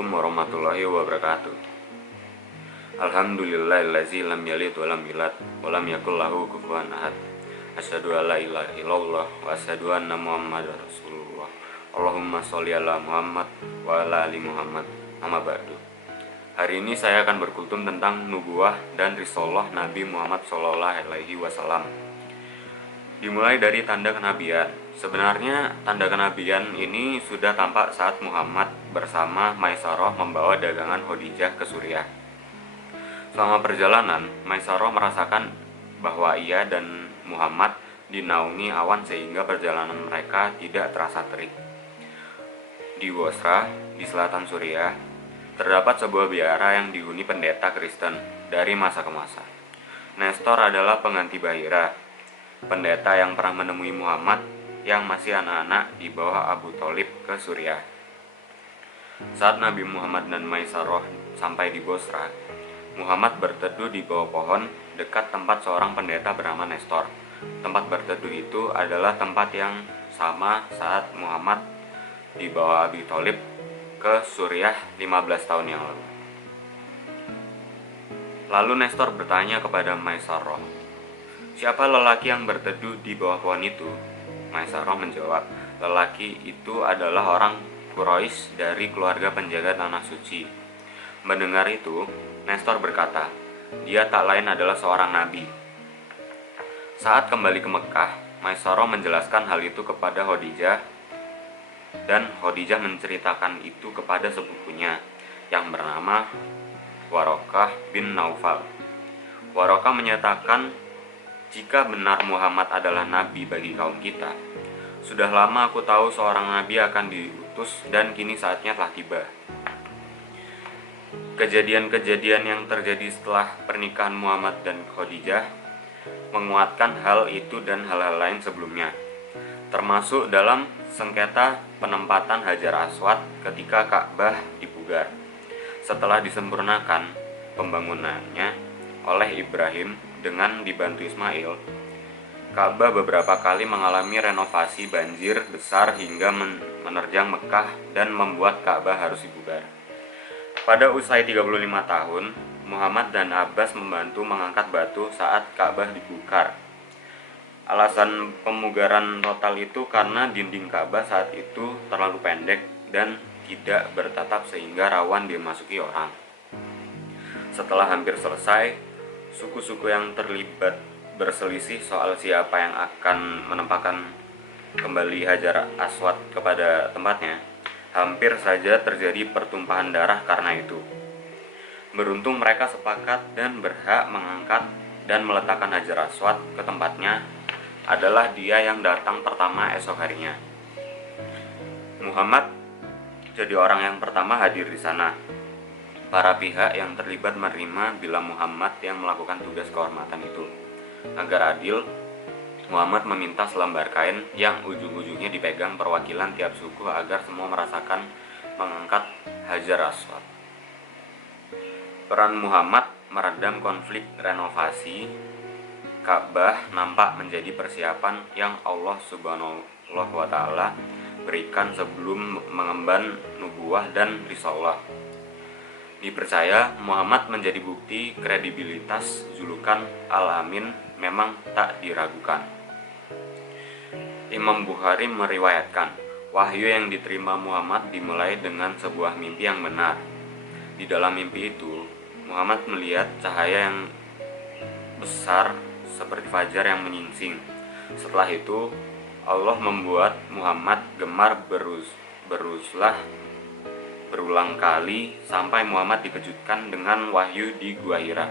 Assalamualaikum warahmatullahi wabarakatuh. Alhamdulillahillazi lam yalid wa lam yulad wa lam yakul lahu kufuwan ahad. Asyhadu an la ilaha illallah wa asyhadu anna Muhammadar Rasulullah. Allahumma sholli ala Muhammad wa ala ali Muhammad. Amma ba'du. Hari ini saya akan berkultum tentang nubuwah dan risalah Nabi Muhammad sallallahu alaihi wasallam. Dimulai dari tanda kenabian. Sebenarnya tanda kenabian ini sudah tampak saat Muhammad bersama Maisarah membawa dagangan Khadijah ke Suriah. Selama perjalanan, Maisarah merasakan bahwa ia dan Muhammad dinaungi awan sehingga perjalanan mereka tidak terasa terik. Di Bosra, di selatan Suriah, terdapat sebuah biara yang dihuni pendeta Kristen dari masa ke masa. Nestor adalah pengganti Bahira, pendeta yang pernah menemui Muhammad yang masih anak-anak di bawah Abu Thalib ke Suriah. Saat Nabi Muhammad dan Maisarah sampai di Bosra, Muhammad berteduh di bawah pohon dekat tempat seorang pendeta bernama Nestor. Tempat berteduh itu adalah tempat yang sama saat Muhammad dibawa Abu Thalib ke Suriah 15 tahun yang lalu. Lalu Nestor bertanya kepada Maisarah, "Siapa lelaki yang berteduh di bawah pohon itu?" Maisarah menjawab, "Lelaki itu adalah orang Quraisy dari keluarga penjaga tanah suci." Mendengar itu, Nestor berkata, "Dia tak lain adalah seorang nabi." Saat kembali ke Mekah, Maisarah menjelaskan hal itu kepada Khadijah, dan Khadijah menceritakan itu kepada sepupunya yang bernama Waraqah bin Naufal. Waraqah menyatakan, "Jika benar Muhammad adalah nabi bagi kaum kita, sudah lama aku tahu seorang nabi akan diutus dan kini saatnya telah tiba." Kejadian-kejadian yang terjadi setelah pernikahan Muhammad dan Khadijah menguatkan hal itu dan hal-hal lain sebelumnya, termasuk dalam sengketa penempatan Hajar Aswad ketika Ka'bah dipugar. Setelah disempurnakan pembangunannya oleh Ibrahim dengan dibantu Ismail, Ka'bah beberapa kali mengalami renovasi banjir besar hingga menerjang Mekah dan membuat Ka'bah harus dipugar. Pada usia 35 tahun, Muhammad dan Abbas membantu mengangkat batu saat Ka'bah dibongkar. Alasan pemugaran total itu karena dinding Ka'bah saat itu terlalu pendek dan tidak bertatap sehingga rawan dimasuki orang. Setelah hampir selesai, suku-suku yang terlibat berselisih soal siapa yang akan menempatkan kembali Hajar Aswad kepada tempatnya. Hampir saja terjadi pertumpahan darah karena itu. Beruntung mereka sepakat dan berhak mengangkat dan meletakkan Hajar Aswad ke tempatnya adalah dia yang datang pertama esok harinya. Muhammad jadi orang yang pertama hadir di sana. Para pihak yang terlibat menerima bila Muhammad yang melakukan tugas kehormatan itu. Agar adil, Muhammad meminta selembar kain yang ujung-ujungnya dipegang perwakilan tiap suku agar semua merasakan mengangkat Hajar Aswad. Peran Muhammad meredam konflik renovasi Ka'bah nampak menjadi persiapan yang Allah Subhanahu wa Ta'ala berikan sebelum mengemban nubuwah dan risalah. Dipercaya Muhammad menjadi bukti kredibilitas julukan Al-Amin memang tak diragukan. Imam Bukhari meriwayatkan, wahyu yang diterima Muhammad dimulai dengan sebuah mimpi yang benar. Di dalam mimpi itu, Muhammad melihat cahaya yang besar seperti fajar yang menyingsing. Setelah itu, Allah membuat Muhammad gemar beruzlah berulang kali sampai Muhammad dikejutkan dengan wahyu di Gua Hira.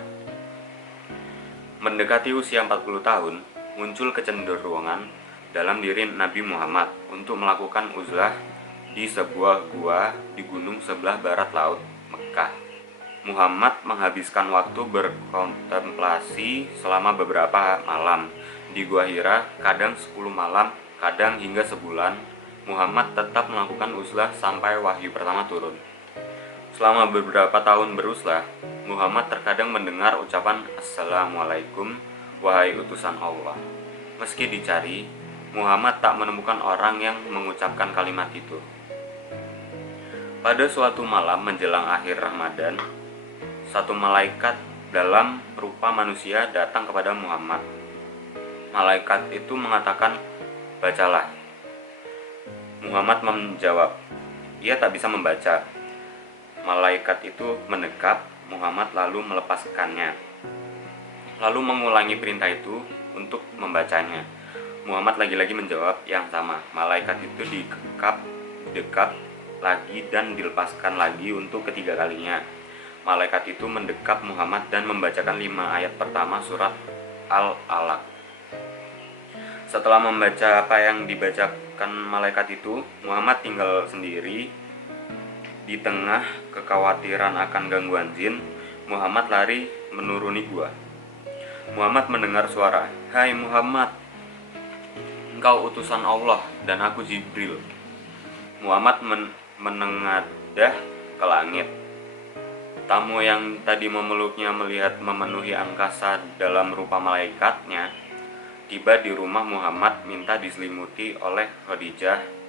Mendekati usia 40 tahun, muncul kecenderungan dalam diri Nabi Muhammad untuk melakukan uzlah di sebuah gua di gunung sebelah barat laut Mekah. Muhammad menghabiskan waktu berkontemplasi selama beberapa malam di Gua Hira, kadang 10 malam, kadang hingga sebulan. Muhammad tetap melakukan uzlah sampai wahyu pertama turun. Selama beberapa tahun beruzlah, Muhammad terkadang mendengar ucapan "Assalamualaikum, wahai utusan Allah." Meski dicari, Muhammad tak menemukan orang yang mengucapkan kalimat itu. Pada suatu malam menjelang akhir Ramadan, satu malaikat dalam rupa manusia datang kepada Muhammad. Malaikat itu mengatakan, "Bacalah." Muhammad menjawab, "Ia tak bisa membaca." Malaikat itu mendekap Muhammad lalu melepaskannya, lalu mengulangi perintah itu untuk membacanya. Muhammad lagi-lagi menjawab yang sama. Malaikat itu dekap lagi dan dilepaskan lagi untuk ketiga kalinya. Malaikat itu mendekap Muhammad dan membacakan 5 ayat pertama surat Al-Alaq. Setelah membaca apa yang dibacakan malaikat itu, Muhammad tinggal sendiri. Di tengah kekhawatiran akan gangguan jin, Muhammad lari menuruni gua. Muhammad mendengar suara, "Hai Muhammad, engkau utusan Allah dan aku Jibril." Muhammad menengadah ke langit. Tamu yang tadi memeluknya melihat memenuhi angkasa dalam rupa malaikatnya tiba di rumah Muhammad minta diselimuti oleh Khadijah.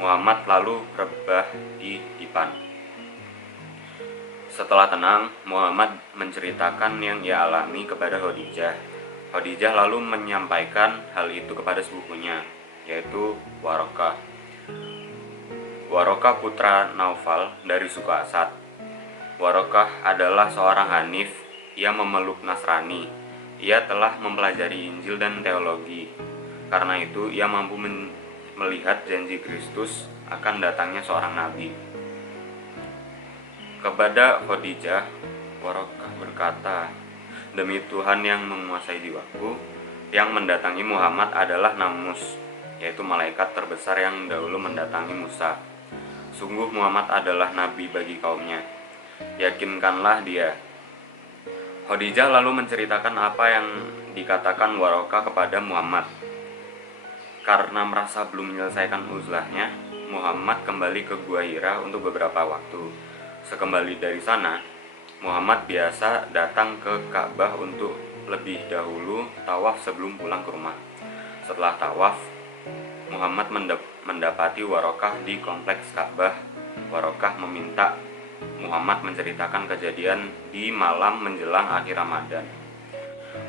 Muhammad lalu rebah di dipan. Setelah tenang, Muhammad menceritakan yang ia alami kepada Khadijah. Khadijah lalu menyampaikan hal itu kepada sepupunya, yaitu Warokah. Warokah putra Naufal dari suku Asad. Warokah adalah seorang Hanif yang memeluk Nasrani. Ia telah mempelajari Injil dan teologi. Karena itu, ia mampu melihat janji Kristus akan datangnya seorang nabi. Kepada Khadijah, Warokah berkata, "Demi Tuhan yang menguasai jiwaku, yang mendatangi Muhammad adalah Namus, yaitu malaikat terbesar yang dahulu mendatangi Musa. Sungguh Muhammad adalah nabi bagi kaumnya. Yakinkanlah dia." Khadijah lalu menceritakan apa yang dikatakan Warokah kepada Muhammad. Karena merasa belum menyelesaikan uzlahnya, Muhammad kembali ke Gua Hira untuk beberapa waktu. Sekembali dari sana, Muhammad biasa datang ke Ka'bah untuk lebih dahulu tawaf sebelum pulang ke rumah. Setelah tawaf, Muhammad mendapati Warokah di kompleks Ka'bah. Warokah meminta Muhammad menceritakan kejadian di malam menjelang akhir Ramadan.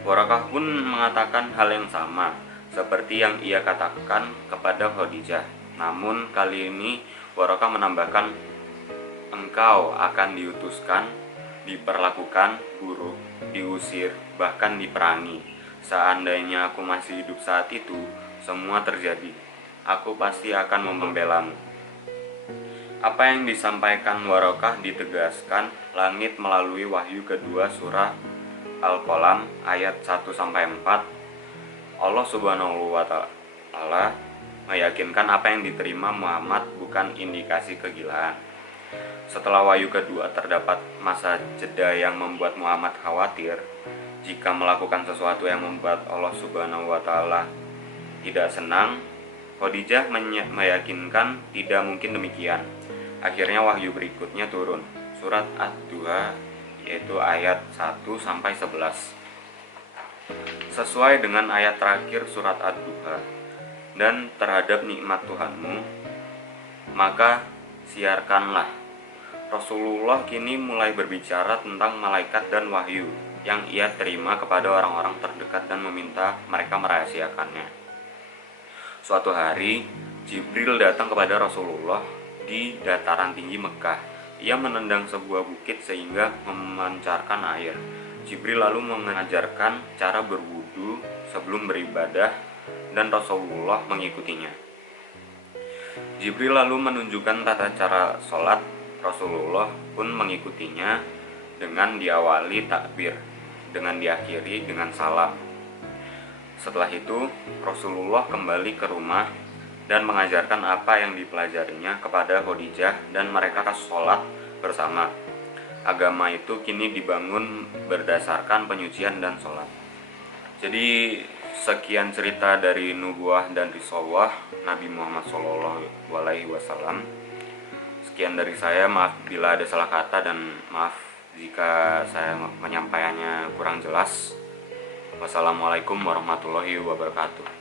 Warokah pun mengatakan hal yang sama seperti yang ia katakan kepada Khadijah. Namun kali ini Warokah menambahkan, "Engkau akan diutuskan, diperlakukan buruk, diusir, bahkan diperangi. Seandainya aku masih hidup saat itu, semua terjadi. Aku pasti akan membelamu." Apa yang disampaikan Warokah ditegaskan langit melalui wahyu kedua surah Al-Qalam ayat 1-4. Allah Subhanahu wa Ta'ala meyakinkan apa yang diterima Muhammad bukan indikasi kegilaan. Setelah wahyu kedua terdapat masa jeda yang membuat Muhammad khawatir jika melakukan sesuatu yang membuat Allah Subhanahu wa Ta'ala tidak senang. Khadijah meyakinkan tidak mungkin demikian. Akhirnya wahyu berikutnya turun, surat Ad-Duha, yaitu ayat 1-11. Sesuai dengan ayat terakhir surat Ad-Duha, "Dan terhadap nikmat Tuhanmu, maka siarkanlah." Rasulullah kini mulai berbicara tentang malaikat dan wahyu yang ia terima kepada orang-orang terdekat dan meminta mereka merahasiakannya. Suatu hari, Jibril datang kepada Rasulullah di dataran tinggi Mekah. Ia menendang sebuah bukit sehingga memancarkan air. Jibril lalu mengajarkan cara berwudu sebelum beribadah dan Rasulullah mengikutinya. Jibril lalu menunjukkan tata cara sholat. Rasulullah pun mengikutinya dengan diawali takbir, dengan diakhiri dengan salam. Setelah itu, Rasulullah kembali ke rumah dan mengajarkan apa yang dipelajarinya kepada Khadijah dan mereka sholat bersama. Agama itu kini dibangun berdasarkan penyucian dan sholat. Jadi sekian cerita dari nubuah dan risallah Nabi Muhammad SAW. Sekian dari saya, maaf bila ada salah kata dan maaf jika saya menyampaikannya kurang jelas. Wassalamualaikum warahmatullahi wabarakatuh.